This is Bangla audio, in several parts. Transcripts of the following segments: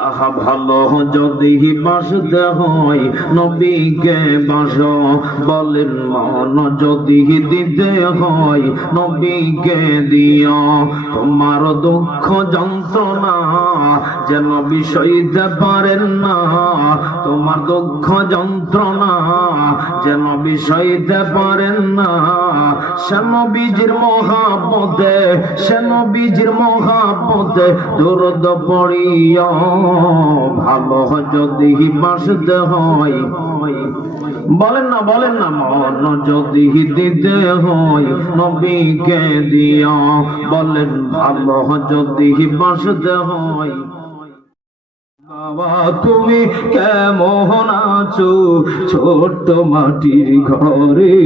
আহা ভালো যদি বাসতে হয় নবীকে বাস, বলেন মন যদি দিতে হয় নবীকে দিও। তোমার দুঃখ যন্ত্রণা যেন বিষয়তে পারেন না, তোমার দুঃখ যন্ত্রণা যেন বিষয়তে পারেন না। সে নবীজির মহাব্বতে, সে নবীজির মহাব্বতে দরুদ পড়িও। ভালো যদি বাসতে হয়, বলেন না বলেন না, মন যদি দিতে হয় নবীকে দিও। বলেন ভালো যদি বাসতে হয়। বাবা তুমি কেমন আছো ছোট্ট মাটির ঘরে,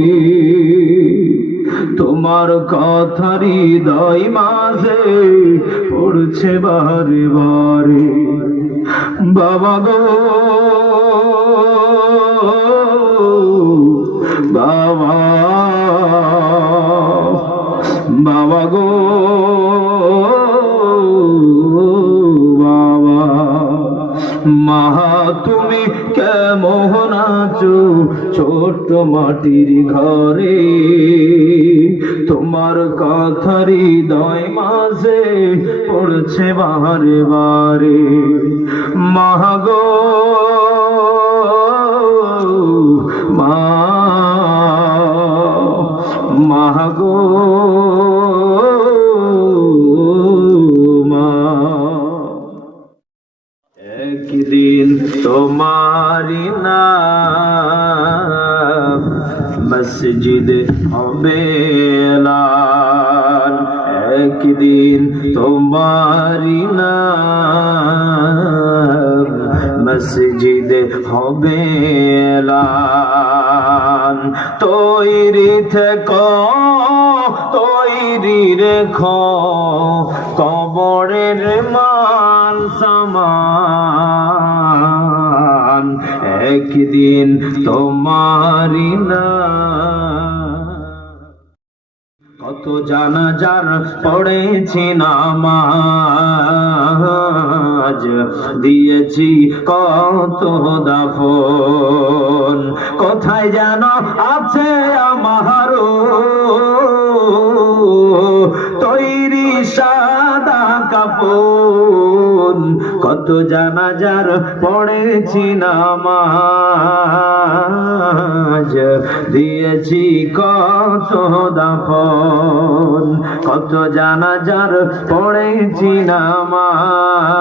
তোমার কথা হৃদয় মাঝে পড়ছে বারে বারে। বাবা গো বাবা, বাবা গো বাবা, মা তুমি কেমন আছো ছোট্ট মাটির ঘরে, তোমার কথা হৃদয় মাঝে পড়ছে বারে বারে। মা গো মা, মা গো মা। একদিন তোমারি নাম মসজিদ হবে এলান, একদিন তোমারি নাম মসজিদ হবে এলান। তৈরি থেকো তৈরি রেখো কবরের মান সামান, একদিন তোমারি না। কত জানাজার পড়েছি নামাজ, দিয়েছি কত দাফন, কোথায় যেন আছে আমার তৈরি সাদা কাফন। কত জানাজার পড়েছি নামাজ, দিয়েছি কত দাফন, কত জানাজার পড়েছি নামাজ।